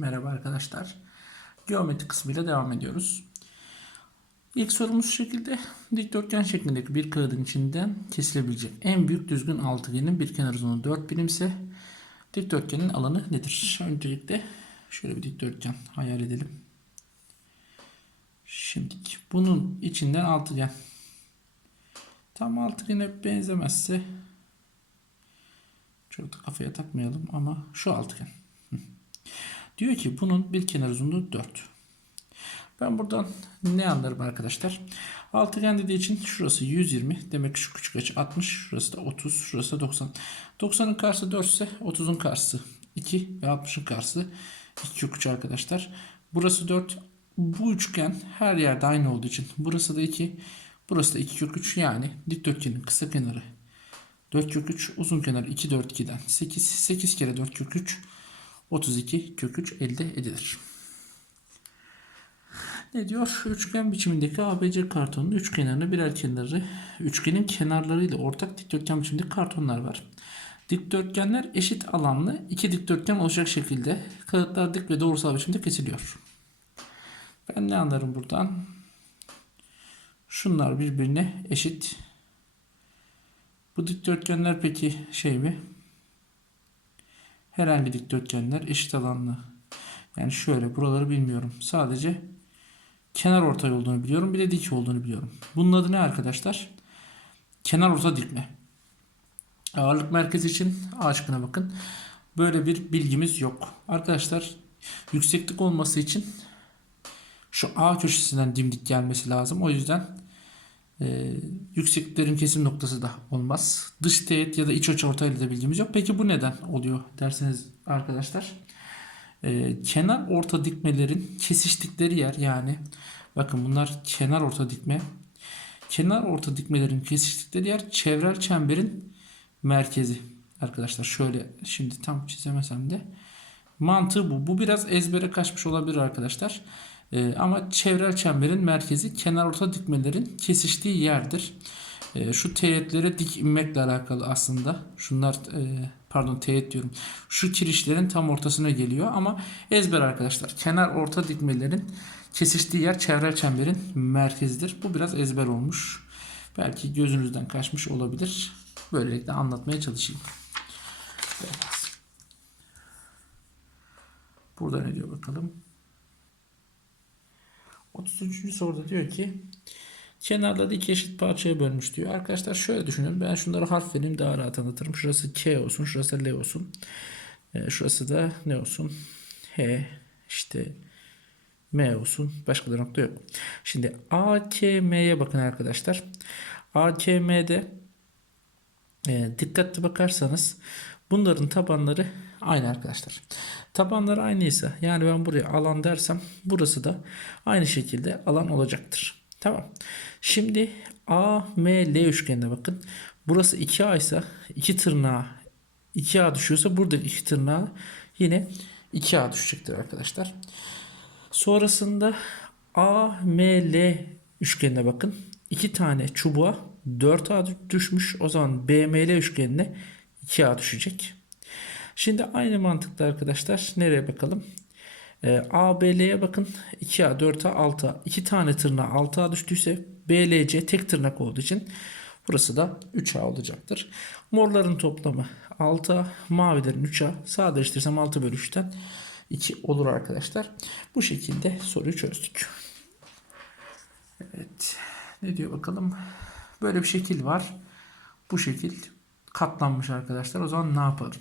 Merhaba arkadaşlar. Geometri kısmıyla devam ediyoruz. İlk sorumuz şu şekilde. Dikdörtgen şeklindeki bir kağıdın içinden kesilebilecek en büyük düzgün altıgenin bir kenar uzunluğu 4 birimse dikdörtgenin alanı nedir? Öncelikle şöyle bir dikdörtgen hayal edelim. Şimdi bunun içinden altıgen. Tam altıgene benzemezse çok da kafaya takmayalım ama şu altıgen. Diyor ki bunun bir kenar uzunluğu 4. Ben buradan ne anlarım arkadaşlar? Altıgen dediği için şurası 120. Demek şu küçük açı 60. Şurası da 30. Şurası da 90. 90'ın karşısı 4 ise 30'un karşısı 2 ve 60'ın karşısı 2 kök 3 arkadaşlar. Burası 4. Bu üçgen her yerde aynı olduğu için burası da 2. Burası da 2 kök 3 yani dikdörtgenin kısa kenarı 4 kök 3 uzun kenar 2 4 2'den 8 8 kere 4 kök 3 32 kök 3 elde edilir. Ne diyor? Üçgen biçimindeki ABC kartonun üç kenarını birer kenarı üçgenin kenarlarıyla ortak dikdörtgen biçiminde kartonlar var. Dikdörtgenler eşit alanlı iki dikdörtgen olacak şekilde kağıtlar dik ve doğrusal biçimde kesiliyor. Ben ne anlarım buradan? Şunlar birbirine eşit. Bu dikdörtgenler peki şey mi? Herhangi dikdörtgenler eşit alanlı. Yani şöyle buraları bilmiyorum. Sadece kenar ortay olduğunu biliyorum. Bir de dik olduğunu biliyorum. Bunun adı ne arkadaşlar? Kenar orta dikme. Ağırlık merkezi için A aşkına bakın. Böyle bir bilgimiz yok. Arkadaşlar yükseklik olması için şu A köşesinden dimdik gelmesi lazım. O yüzden e, yüksekliklerin kesim noktası da olmaz. Dış teğet ya da iç açıortayla da bilgimiz yok. Peki bu neden oluyor derseniz arkadaşlar. E, kenar orta dikmelerin kesiştikleri yer yani bakın bunlar kenar orta dikme. Kenar orta dikmelerin kesiştikleri yer çevrel çemberin merkezi. Arkadaşlar şöyle şimdi tam çizemesem de mantığı bu. Bu biraz ezbere kaçmış olabilir arkadaşlar. Ee, ama çevrel çemberin merkezi kenar orta dikmelerin kesiştiği yerdir. Ee, şu teğetlere dik inmekle alakalı aslında. Şunlar e, pardon teğet diyorum. Şu kirişlerin tam ortasına geliyor ama ezber arkadaşlar. Kenar orta dikmelerin kesiştiği yer çevrel çemberin merkezidir. Bu biraz ezber olmuş. Belki gözünüzden kaçmış olabilir. Böylelikle anlatmaya çalışayım. Evet. Burada ne diyor bakalım. 33. soruda diyor ki kenarları iki eşit parçaya bölmüş diyor. Arkadaşlar şöyle düşünün. Ben şunları harf vereyim daha rahat anlatırım. Şurası K olsun. Şurası L olsun. E, şurası da ne olsun? H işte M olsun. Başka bir nokta yok. Şimdi AKM'ye bakın arkadaşlar. AKM'de e, dikkatli bakarsanız bunların tabanları aynı arkadaşlar. Tabanları aynıysa yani ben buraya alan dersem burası da aynı şekilde alan olacaktır. Tamam. Şimdi AML üçgenine bakın. Burası 2A ise 2 tırnağa 2A düşüyorsa burada 2 tırnağa yine 2A düşecektir arkadaşlar. Sonrasında AML üçgenine bakın. 2 tane çubuğa 4A düşmüş. O zaman BML üçgenine 2A düşecek. Şimdi aynı mantıkla arkadaşlar nereye bakalım? E, ABL'ye bakın. 2A, 4A, 6A. 2 tane tırnağı 6A düştüyse BLC tek tırnak olduğu için burası da 3A olacaktır. Morların toplamı 6A, mavilerin 3A. Sadeleştirirsem 6 bölü 3'ten 2 olur arkadaşlar. Bu şekilde soruyu çözdük. Evet. Ne diyor bakalım? Böyle bir şekil var. Bu şekil katlanmış arkadaşlar. O zaman ne yaparım?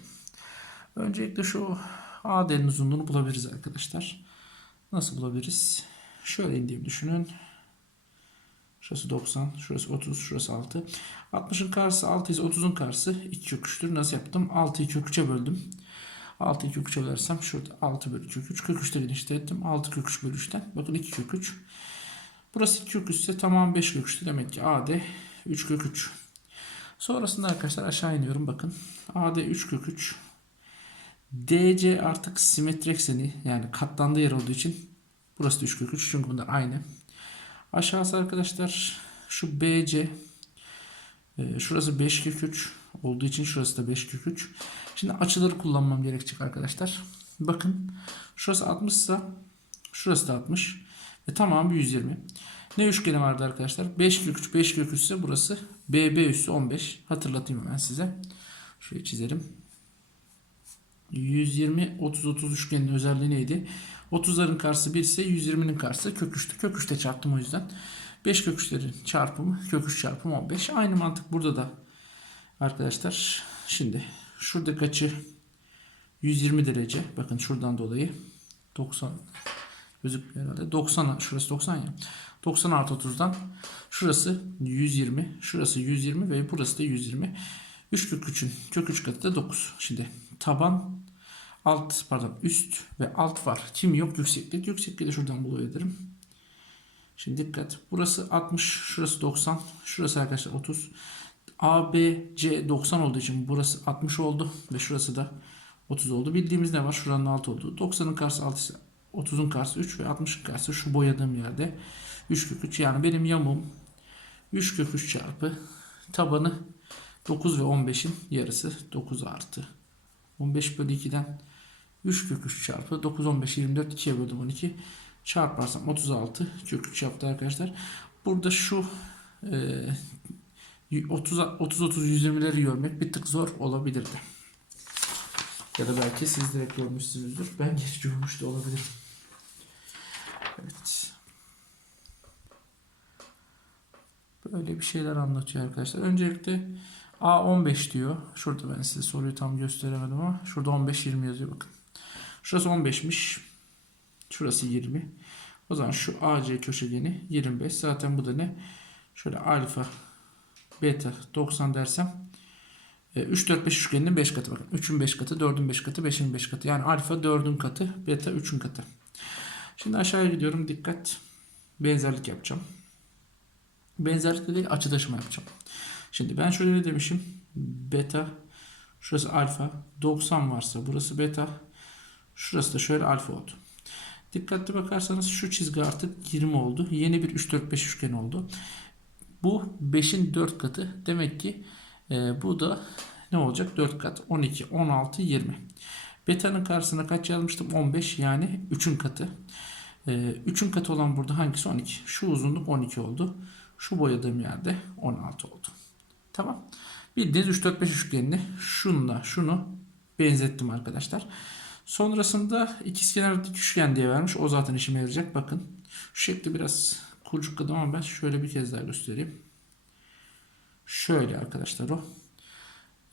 Öncelikle şu AD'nin uzunluğunu bulabiliriz arkadaşlar. Nasıl bulabiliriz? Şöyle diye düşünün. Şurası 90, şurası 30, şurası 6. 60'ın karşısı 6 ise 30'un karşısı 2 kök 3'tür. Nasıl yaptım? 6'yı kök 3'e böldüm. 6'yı kök 3'e bölersem şurada 6 bölü kök 3. Kök 3'te genişlettim. 6 kök 3 bölü 3'ten. Bakın 2 kök 3. Burası 2 kök 3 ise tamam 5 kök 3'tü. Demek ki AD 3 kök 3. Sonrasında arkadaşlar aşağı iniyorum. Bakın AD 3 kök 3. DC artık simetri ekseni yani katlandığı yer olduğu için burası da 3 kök 3 çünkü bunlar aynı. Aşağısı arkadaşlar şu BC e, şurası 5 kök 3 olduğu için şurası da 5 kök 3. Şimdi açıları kullanmam gerekecek arkadaşlar. Bakın Şurası 60 ise şurası da 60. Ve tamamı 120. Ne üçgeni vardı arkadaşlar? 5 kök 3 5 kök 3 ise burası BB üssü 15. Hatırlatayım hemen size. Şöyle çizelim. 120 30 30 üçgenin özelliği neydi? 30'ların karşısı 1 ise 120'nin karşısı kök 3'tü. Kök 3'te çarptım o yüzden. 5 kök 3'lerin çarpımı kök 3 çarpımı 15. Aynı mantık burada da arkadaşlar. Şimdi şuradaki açı 120 derece. Bakın şuradan dolayı 90 gözükmüyor herhalde. 90 şurası 90 ya. 90 artı 30'dan şurası 120. Şurası 120 ve burası da 120. 3 kök 3'ün kök 3 katı da 9. Şimdi taban alt pardon üst ve alt var. Kim yok yükseklik. Yüksekliği de şuradan bulabilirim. Şimdi dikkat. Burası 60, şurası 90, şurası arkadaşlar 30. A, B, C 90 olduğu için burası 60 oldu ve şurası da 30 oldu. Bildiğimiz ne var? Şuranın 6 oldu. 90'ın karşısı 6 ise 30'un karşısı 3 ve 60'ın karşısı şu boyadığım yerde 3 kök 3. Yani benim yamuğum 3 kök 3 çarpı tabanı 9 ve 15'in yarısı 9 artı 15 bölü 2'den 3 kök 3 çarpı 9 15 24 2'ye böldüm 12 çarparsam 36 kök 3 yaptı arkadaşlar. Burada şu e, 30 30 30 120'leri görmek bir tık zor olabilirdi. Ya da belki siz direkt görmüşsünüzdür. Ben geç görmüş de olabilirim. Evet. Böyle bir şeyler anlatıyor arkadaşlar. Öncelikle A15 diyor. Şurada ben size soruyu tam gösteremedim ama şurada 15-20 yazıyor bakın. Şurası 15'miş. Şurası 20. O zaman şu AC köşegeni 25. Zaten bu da ne? Şöyle alfa beta 90 dersem 3 4 5 üçgeninin 5 katı bakın. 3'ün 5 katı, 4'ün 5 katı, 5'in 5 katı. Yani alfa 4'ün katı, beta 3'ün katı. Şimdi aşağıya gidiyorum. Dikkat. Benzerlik yapacağım. Benzerlik de değil açıdaşıma yapacağım. Şimdi ben şöyle demişim? Beta şurası alfa 90 varsa burası beta şurası da şöyle alfa oldu. Dikkatli bakarsanız şu çizgi artık 20 oldu. Yeni bir 3 4 5 üçgen oldu. Bu 5'in 4 katı. Demek ki e, bu da ne olacak? 4 kat 12 16 20. Beta'nın karşısına kaç yazmıştım? 15 yani 3'ün katı. E, 3'ün katı olan burada hangisi? 12. Şu uzunluk 12 oldu. Şu boyadığım yerde 16 oldu. Tamam. Bildiğiniz 3 4 5 üçgenini şunla şunu benzettim arkadaşlar. Sonrasında ikizkenar dik üçgen diye vermiş. O zaten işime yarayacak. Bakın. Şu şekli biraz kurcukladım ama ben şöyle bir kez daha göstereyim. Şöyle arkadaşlar o.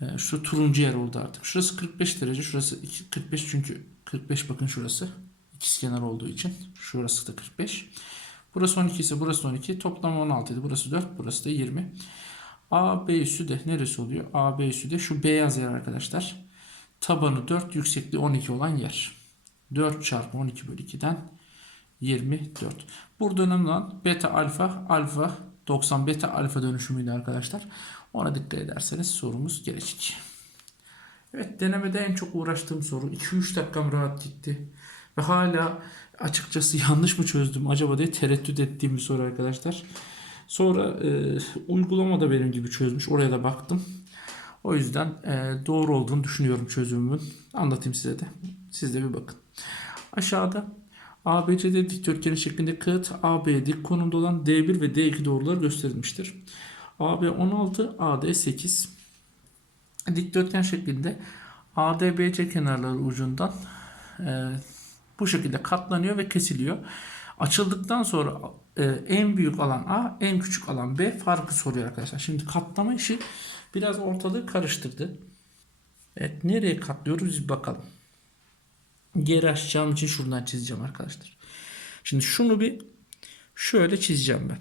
Ee, şu turuncu yer oldu artık. Şurası 45 derece. Şurası 45 çünkü 45 bakın şurası. İkizkenar olduğu için. Şurası da 45. Burası 12 ise burası da 12. Toplam 16 idi. Burası 4. Burası da 20. A, B üssü de neresi oluyor? A, B üssü de şu beyaz yer arkadaşlar. Tabanı 4, yüksekliği 12 olan yer. 4 çarpı 12 bölü 2'den 24. Burada önemli olan beta alfa, alfa 90 beta alfa dönüşümüydü arkadaşlar. Ona dikkat ederseniz sorumuz gelecek. Evet denemede en çok uğraştığım soru. 2-3 dakikam rahat gitti. Ve hala açıkçası yanlış mı çözdüm acaba diye tereddüt ettiğim bir soru arkadaşlar. Sonra e, uygulamada benim gibi çözmüş. Oraya da baktım. O yüzden e, doğru olduğunu düşünüyorum çözümümün. Anlatayım size de. Siz de bir bakın. Aşağıda ABCD dikdörtgeni şeklinde kağıt AB dik konumda olan D1 ve D2 doğruları gösterilmiştir. AB 16, AD 8. Dikdörtgen şeklinde ADBC kenarları ucundan e, bu şekilde katlanıyor ve kesiliyor. Açıldıktan sonra e, en büyük alan A, en küçük alan B farkı soruyor arkadaşlar. Şimdi katlama işi biraz ortalığı karıştırdı. Evet nereye katlıyoruz biz bakalım. Geri açacağım için şuradan çizeceğim arkadaşlar. Şimdi şunu bir şöyle çizeceğim ben.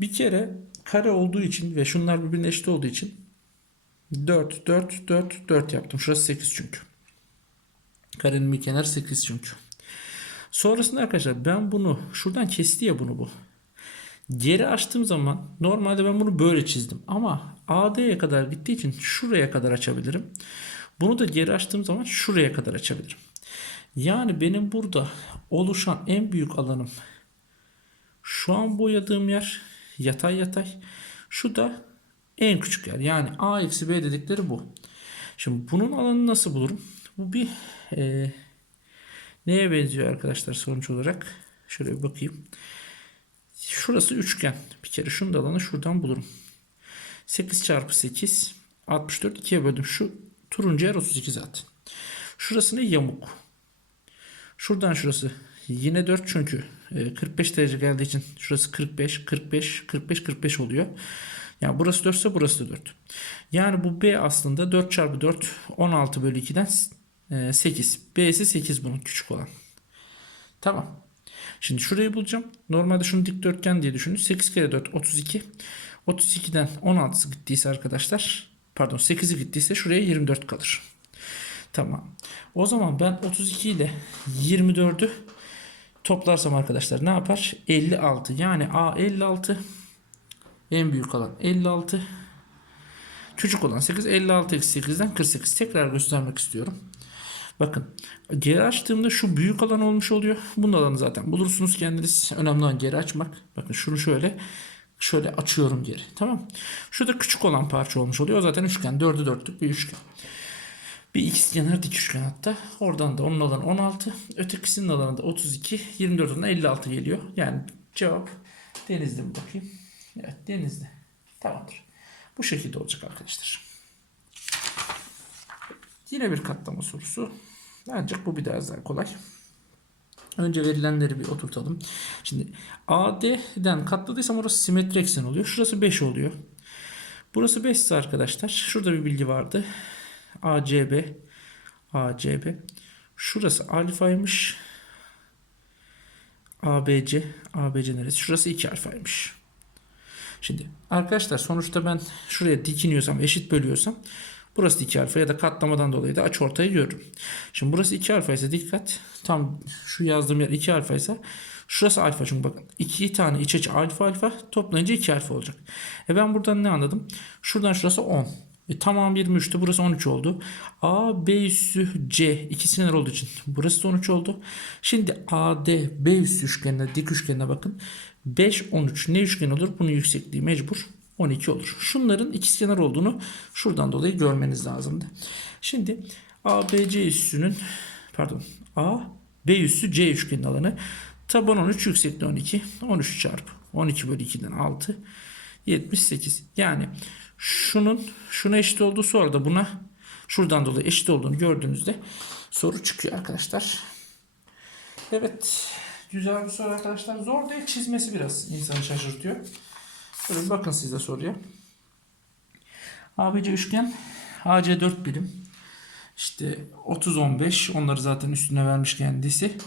Bir kere kare olduğu için ve şunlar birbirine eşit olduğu için 4, 4, 4, 4 yaptım. Şurası 8 çünkü. Karenin bir kenarı 8 çünkü. Sonrasında arkadaşlar ben bunu şuradan kesti ya bunu bu. Geri açtığım zaman normalde ben bunu böyle çizdim. Ama AD'ye kadar gittiği için şuraya kadar açabilirim. Bunu da geri açtığım zaman şuraya kadar açabilirim. Yani benim burada oluşan en büyük alanım şu an boyadığım yer yatay yatay. Şu da en küçük yer. Yani A eksi B dedikleri bu. Şimdi bunun alanını nasıl bulurum? Bu bir e, Neye benziyor arkadaşlar sonuç olarak? Şöyle bir bakayım. Şurası üçgen. Bir kere şunun da şuradan bulurum. 8 çarpı 8 64 2'ye böldüm. Şu turuncu yer 32 zaten. Şurası ne? Yamuk. Şuradan şurası yine 4 çünkü e, 45 derece geldiği için şurası 45, 45, 45, 45 oluyor. Yani burası 4 ise burası da 4. Yani bu B aslında 4 çarpı 4 16 bölü 2'den e, 8. B'si 8 bunun küçük olan. Tamam. Şimdi şurayı bulacağım. Normalde şunu dikdörtgen diye düşünün. 8 kere 4 32. 32'den 16'sı gittiyse arkadaşlar pardon 8'i gittiyse şuraya 24 kalır. Tamam. O zaman ben 32 ile 24'ü toplarsam arkadaşlar ne yapar? 56. Yani A 56 en büyük olan 56 küçük olan 8 56 eksi 8'den 48 tekrar göstermek istiyorum. Bakın geri açtığımda şu büyük alan olmuş oluyor. Bunun alanı zaten bulursunuz kendiniz. Önemli olan geri açmak. Bakın şunu şöyle şöyle açıyorum geri. Tamam. Şurada küçük olan parça olmuş oluyor. Zaten üçgen. 4'ü 4'lük bir üçgen. Bir ikizkenar dik üçgen hatta. Oradan da onun alanı 16. Ötekisinin alanı da 32. 24'ünden 56 geliyor. Yani cevap denizli mi bakayım? Evet denizli. Tamamdır. Bu şekilde olacak arkadaşlar. Yine bir katlama sorusu. Ancak bu biraz daha kolay. Önce verilenleri bir oturtalım. Şimdi AD'den katladıysam orası simetri eksen oluyor. Şurası 5 oluyor. Burası 5 ise arkadaşlar. Şurada bir bilgi vardı. ACB ACB Şurası alfaymış. ABC ABC neresi? Şurası 2 alfaymış. Şimdi arkadaşlar sonuçta ben şuraya dikiniyorsam eşit bölüyorsam burası 2 alfa ya da katlamadan dolayı da aç ortayı görürüm. Şimdi burası 2 alfa ise dikkat. Tam şu yazdığım yer 2 alfa ise şurası alfa çünkü bakın 2 tane iç açı alfa alfa toplayınca 2 alfa olacak. E ben buradan ne anladım? Şuradan şurası 10. E tamam 23'tü. Burası 13 oldu. A, B üssü C ikisinden olduğu için burası da 13 oldu. Şimdi AD, B üssü üçgenine, dik üçgenine bakın. 5, 13 ne üçgen olur? Bunun yüksekliği mecbur 12 olur. Şunların ikizkenar olduğunu şuradan dolayı görmeniz lazımdı. Şimdi ABC üssünün pardon A, B üssü C üçgenin alanı taban 13 yüksekliği 12. 13 çarpı 12 bölü 2'den 6 78. Yani şunun şuna eşit olduğu sonra da buna şuradan dolayı eşit olduğunu gördüğünüzde soru çıkıyor arkadaşlar. Evet. Güzel bir soru arkadaşlar. Zor değil. Çizmesi biraz insanı şaşırtıyor. Şöyle bakın siz de soruya. ABC üçgen AC 4 birim. İşte 30 15 onları zaten üstüne vermiş kendisi.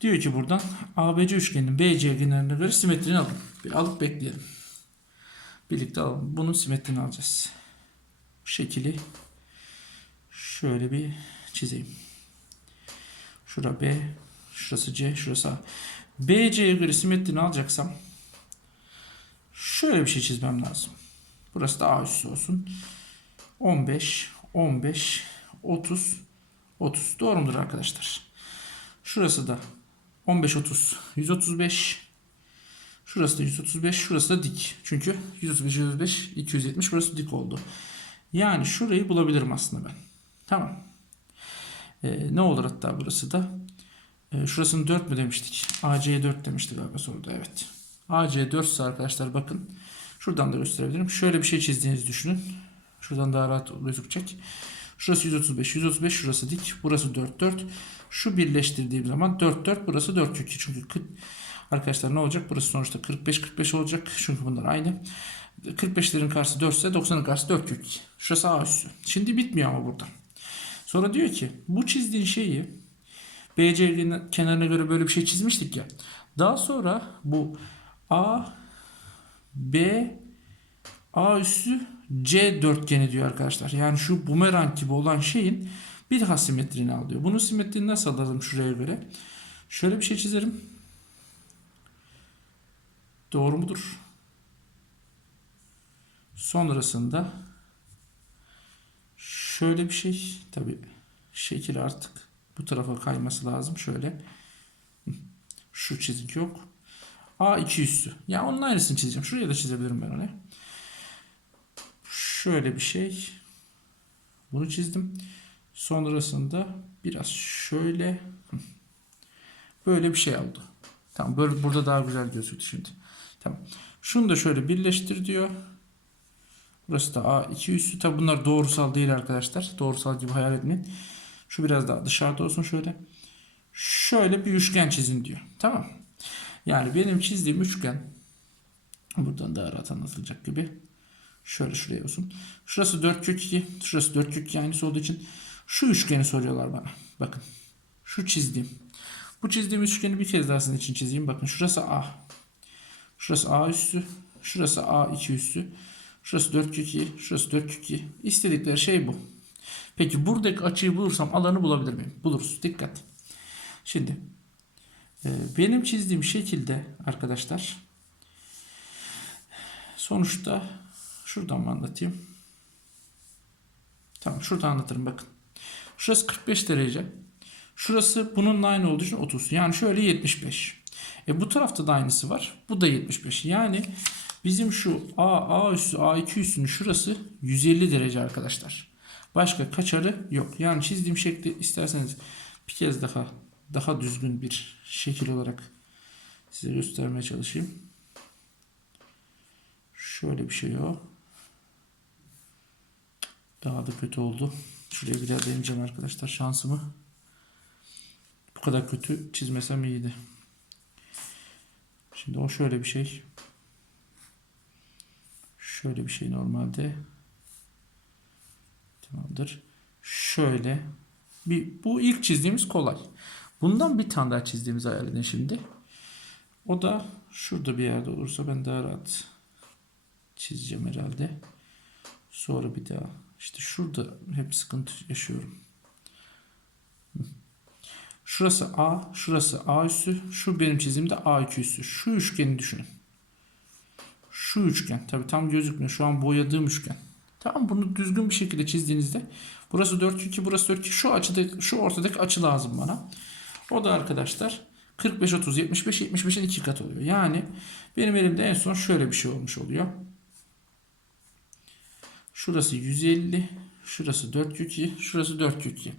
Diyor ki buradan ABC üçgenin BC kenarına göre simetrini alın. Bir alıp bekleyelim. Birlikte alalım. Bunun simetrini alacağız. Bu şekili şöyle bir çizeyim. Şura B, şurası C, şurası A. BC'ye göre simetrini alacaksam şöyle bir şey çizmem lazım. Burası da A üssü olsun. 15, 15, 30, 30. Doğru mudur arkadaşlar? Şurası da 15, 30, 135. Şurası da 135, şurası da dik. Çünkü 135, 135, 270 burası dik oldu. Yani şurayı bulabilirim aslında ben. Tamam. Ee, ne olur hatta burası da? Ee, şurasını 4 mü demiştik? AC'ye 4 demişti galiba soruda. Evet. AC 4 ise arkadaşlar bakın. Şuradan da gösterebilirim. Şöyle bir şey çizdiğinizi düşünün. Şuradan daha rahat gözükecek. Şurası 135. 135 şurası dik. Burası 4 4. Şu birleştirdiğim zaman 4 4 burası 4 2. Çünkü arkadaşlar ne olacak? Burası sonuçta 45 45 olacak. Çünkü bunlar aynı. 45'lerin karşısı 4 ise 90'ın karşısı 4 kök 2. Şurası A üssü. Şimdi bitmiyor ama burada. Sonra diyor ki bu çizdiğin şeyi BC kenarına göre böyle bir şey çizmiştik ya. Daha sonra bu A B A üssü C dörtgeni diyor arkadaşlar. Yani şu bumerang gibi olan şeyin bir daha simetrini alıyor. Bunun simetrini nasıl alalım şuraya göre? Şöyle bir şey çizerim. Doğru mudur? Sonrasında şöyle bir şey tabi şekil artık bu tarafa kayması lazım. Şöyle şu çizik yok. A2 üssü. Ya onun aynısını çizeceğim. Şuraya da çizebilirim ben onu. Şöyle bir şey. Bunu çizdim. Sonrasında biraz şöyle Böyle bir şey oldu. Tamam böyle burada daha güzel gözüktü şimdi. Tamam. Şunu da şöyle birleştir diyor. Burası da A2 üssü. Tabi bunlar doğrusal değil arkadaşlar. Doğrusal gibi hayal etmeyin. Şu biraz daha dışarıda olsun şöyle. Şöyle bir üçgen çizin diyor. Tamam. Yani benim çizdiğim üçgen buradan daha rahat anlatılacak gibi. Şöyle şuraya olsun. Şurası 4 kök 2. Şurası 4 kök 2 aynısı olduğu için şu üçgeni soruyorlar bana. Bakın. Şu çizdiğim. Bu çizdiğim üçgeni bir kez daha sizin için çizeyim. Bakın şurası A. Şurası A üssü. Şurası A2 üssü. Şurası 4 kök 2. Şurası 4 kök 2. İstedikleri şey bu. Peki buradaki açıyı bulursam alanı bulabilir miyim? Buluruz. Dikkat. Şimdi benim çizdiğim şekilde arkadaşlar sonuçta şuradan mı anlatayım? Tamam şuradan anlatırım bakın. Şurası 45 derece. Şurası bununla aynı olduğu için 30. Yani şöyle 75. E bu tarafta da aynısı var. Bu da 75. Yani bizim şu A, A üssü, A2 üssünün şurası 150 derece arkadaşlar. Başka kaçarı yok. Yani çizdiğim şekli isterseniz bir kez daha daha düzgün bir şekil olarak size göstermeye çalışayım. Şöyle bir şey o. Daha da kötü oldu. Şuraya bir daha deneyeceğim arkadaşlar şansımı. Bu kadar kötü çizmesem iyiydi. Şimdi o şöyle bir şey. Şöyle bir şey normalde. Tamamdır. Şöyle. Bir, bu ilk çizdiğimiz kolay. Bundan bir tane daha çizdiğimizi hayal edin şimdi. O da şurada bir yerde olursa ben daha rahat çizeceğim herhalde. Sonra bir daha. İşte şurada hep sıkıntı yaşıyorum. Şurası A, şurası A üssü, şu benim çizdiğimde A2 üssü. Şu üçgeni düşünün. Şu üçgen. Tabi tam gözükmüyor. Şu an boyadığım üçgen. Tamam bunu düzgün bir şekilde çizdiğinizde burası 4 2 burası 4 2 şu açıda şu ortadaki açı lazım bana. O da arkadaşlar 45 30 75 75'in iki katı oluyor. Yani benim elimde en son şöyle bir şey olmuş oluyor. Şurası 150, şurası 4 kök 2, şurası 4 kök 2.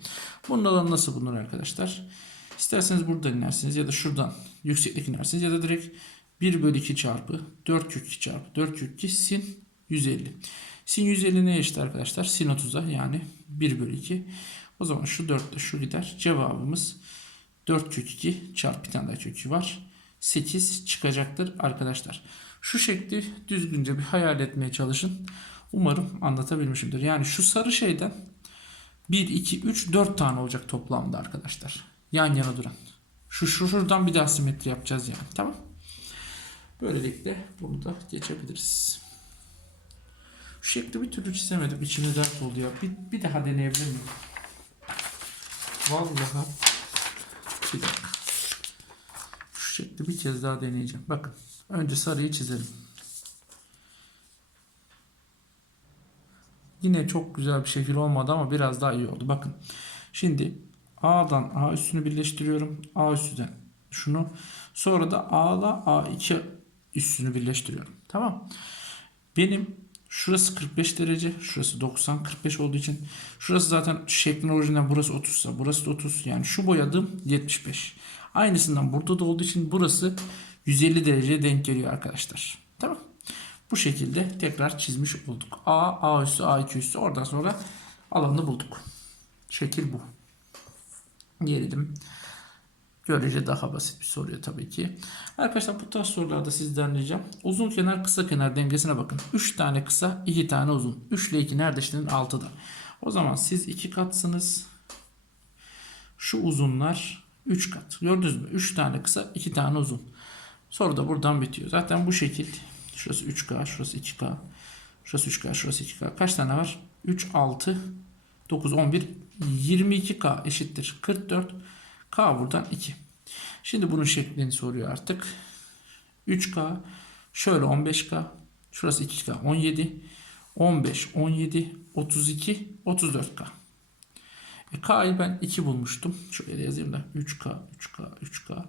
Bunun alanı nasıl bulunur arkadaşlar? İsterseniz buradan inersiniz ya da şuradan yükseklik inersiniz ya da direkt 1 bölü 2 çarpı 4 kök 2 çarpı 4 kök 2 sin 150. Sin 150 ne eşit arkadaşlar? Sin 30'a yani 1 bölü 2. O zaman şu 4 ile şu gider. Cevabımız 4 kök 2 çarpı bir tane daha kök 2 var. 8 çıkacaktır arkadaşlar. Şu şekli düzgünce bir hayal etmeye çalışın. Umarım anlatabilmişimdir. Yani şu sarı şeyden 1, 2, 3, 4 tane olacak toplamda arkadaşlar. Yan yana duran. Şu, şu şuradan bir daha simetri yapacağız yani. Tamam. Böylelikle bunu da geçebiliriz. Şu şekli bir türlü çizemedim. İçime dert oldu ya. Bir, bir daha deneyebilir miyim? Vallahi bir dakika. Şu şekli bir kez daha deneyeceğim. Bakın. Önce sarıyı çizelim. Yine çok güzel bir şekil olmadı ama biraz daha iyi oldu. Bakın. Şimdi A'dan A üstünü birleştiriyorum. A üstüden şunu. Sonra da A ile A2 üstünü birleştiriyorum. Tamam. Benim şurası 45 derece. Şurası 90 45 olduğu için. Şurası zaten şeklin orijinden burası 30 ise burası da 30. Yani şu boyadığım 75. Aynısından burada da olduğu için burası 150 dereceye denk geliyor arkadaşlar. Tamam. Bu şekilde tekrar çizmiş olduk. A, A üssü, A2 üssü. Oradan sonra alanını bulduk. Şekil bu. Gelelim. Görece daha basit bir soruya tabii ki. Arkadaşlar bu tarz sorularda sizden ricam uzun kenar kısa kenar dengesine bakın. 3 tane kısa 2 tane uzun. 3 ile 2 nerede eşitlenir? 6'da. O zaman siz 2 katsınız. Şu uzunlar 3 kat. Gördünüz mü? 3 tane kısa 2 tane uzun. Soru da buradan bitiyor. Zaten bu şekil Şurası 3K, şurası 2K. Şurası 3K, şurası 2K. Kaç tane var? 3, 6, 9, 11, 22K eşittir. 44. K buradan 2. Şimdi bunun şeklini soruyor artık. 3K, şöyle 15K, şurası 2K, 17, 15, 17, 32, 34K. E, K'yı ben 2 bulmuştum. Şöyle yazayım da 3K, 3K, 3K,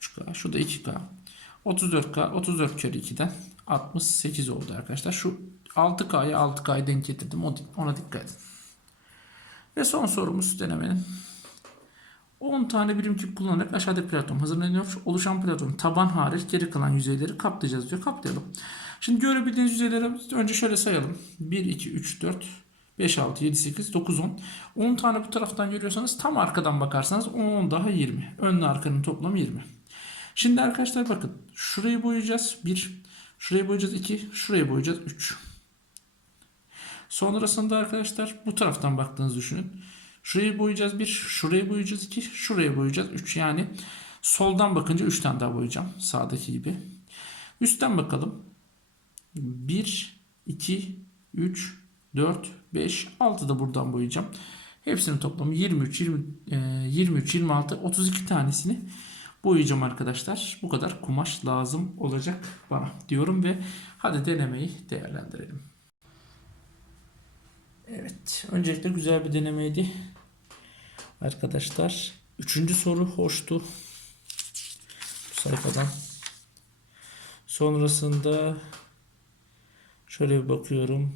3K, şu da 2K. 34K 34 kere 2'den 68 oldu arkadaşlar. Şu 6K'ya 6K'yı denk getirdim. Ona dikkat edin. Ve son sorumuz denemenin 10 tane birim küp kullanarak aşağıdaki platform hazırlanıyor. Oluşan platform taban hariç geri kalan yüzeyleri kaplayacağız diyor. Kaplayalım. Şimdi görebildiğiniz yüzeyleri önce şöyle sayalım. 1, 2, 3, 4, 5, 6, 7, 8, 9, 10. 10 tane bu taraftan görüyorsanız tam arkadan bakarsanız 10, 10 daha 20. Önle arkanın toplamı 20. Şimdi arkadaşlar bakın. Şurayı boyayacağız. 1. Şurayı boyayacağız 2. Şurayı boyayacağız 3. Sonrasında arkadaşlar bu taraftan baktığınızı düşünün. Şurayı boyayacağız 1. Şurayı boyayacağız 2. Şurayı boyayacağız 3. Yani soldan bakınca 3 tane daha boyayacağım. Sağdaki gibi. Üstten bakalım. 1, 2, 3, 4, 5, 6 da buradan boyayacağım. Hepsinin toplamı 23, 20, e, 23, 26, 32 tanesini boyayacağım arkadaşlar. Bu kadar kumaş lazım olacak bana diyorum ve hadi denemeyi değerlendirelim. Evet. Öncelikle güzel bir denemeydi. Arkadaşlar. Üçüncü soru hoştu. Bu sayfadan. Sonrasında şöyle bir bakıyorum.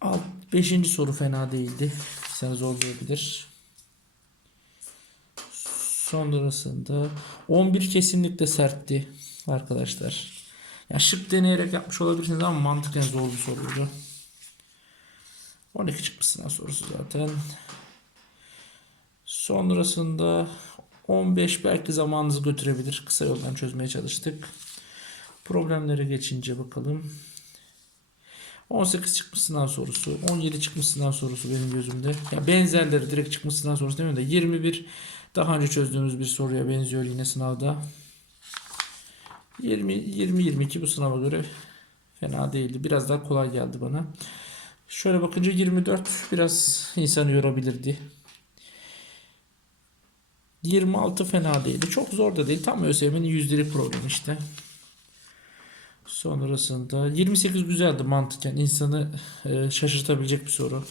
Alt, beşinci soru fena değildi. Seni zorlayabilir. Sonrasında 11 kesinlikle sertti arkadaşlar. Ya şık deneyerek yapmış olabilirsiniz ama mantıken zor bir soruydu. 12 çıkmış sınav sorusu zaten. Sonrasında 15 belki zamanınızı götürebilir. Kısa yoldan çözmeye çalıştık. Problemlere geçince bakalım. 18 çıkmış sınav sorusu. 17 çıkmış sınav sorusu benim gözümde. Ya benzerleri direkt çıkmış sınav sorusu demiyorum da 21 daha önce çözdüğümüz bir soruya benziyor yine sınavda. 20 20 22 bu sınava göre fena değildi. Biraz daha kolay geldi bana. Şöyle bakınca 24 biraz insanı yorabilirdi. 26 fena değildi. Çok zor da değil. Tam ÖSYM'nin yüzdelik problemi işte. Sonrasında 28 güzeldi mantıken. insanı e, şaşırtabilecek bir soru.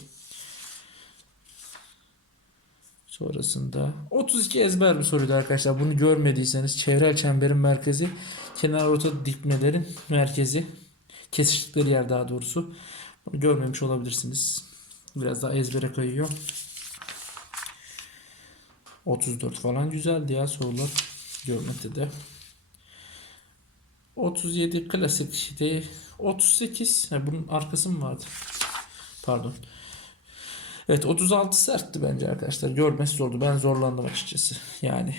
Sonrasında 32 ezber bir soruydu arkadaşlar. Bunu görmediyseniz çevrel çemberin merkezi kenar orta dikmelerin merkezi kesiştikleri yer daha doğrusu. Bunu görmemiş olabilirsiniz. Biraz daha ezbere kayıyor. 34 falan güzeldi ya sorular. Geometride. 37 klasik değil. 38. Ha, bunun arkası mı vardı? Pardon. Evet 36 sertti bence arkadaşlar. Görmesi zordu. Ben zorlandım açıkçası. Yani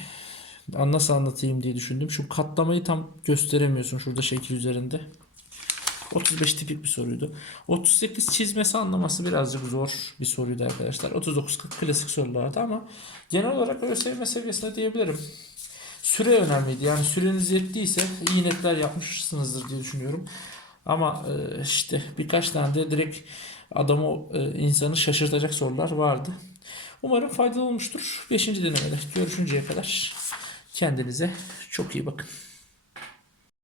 nasıl anlatayım diye düşündüm. Şu katlamayı tam gösteremiyorsun şurada şekil üzerinde. 35 tipik bir soruydu. 38 çizmesi anlaması birazcık zor bir soruydu arkadaşlar. 39 klasik sorulardı ama genel olarak ÖSYM seviyesinde diyebilirim. Süre önemliydi. Yani süreniz yettiyse iyi netler yapmışsınızdır diye düşünüyorum. Ama işte birkaç tane de direkt adamı e, insanı şaşırtacak sorular vardı. Umarım faydalı olmuştur. 5. denemede görüşünceye kadar kendinize çok iyi bakın.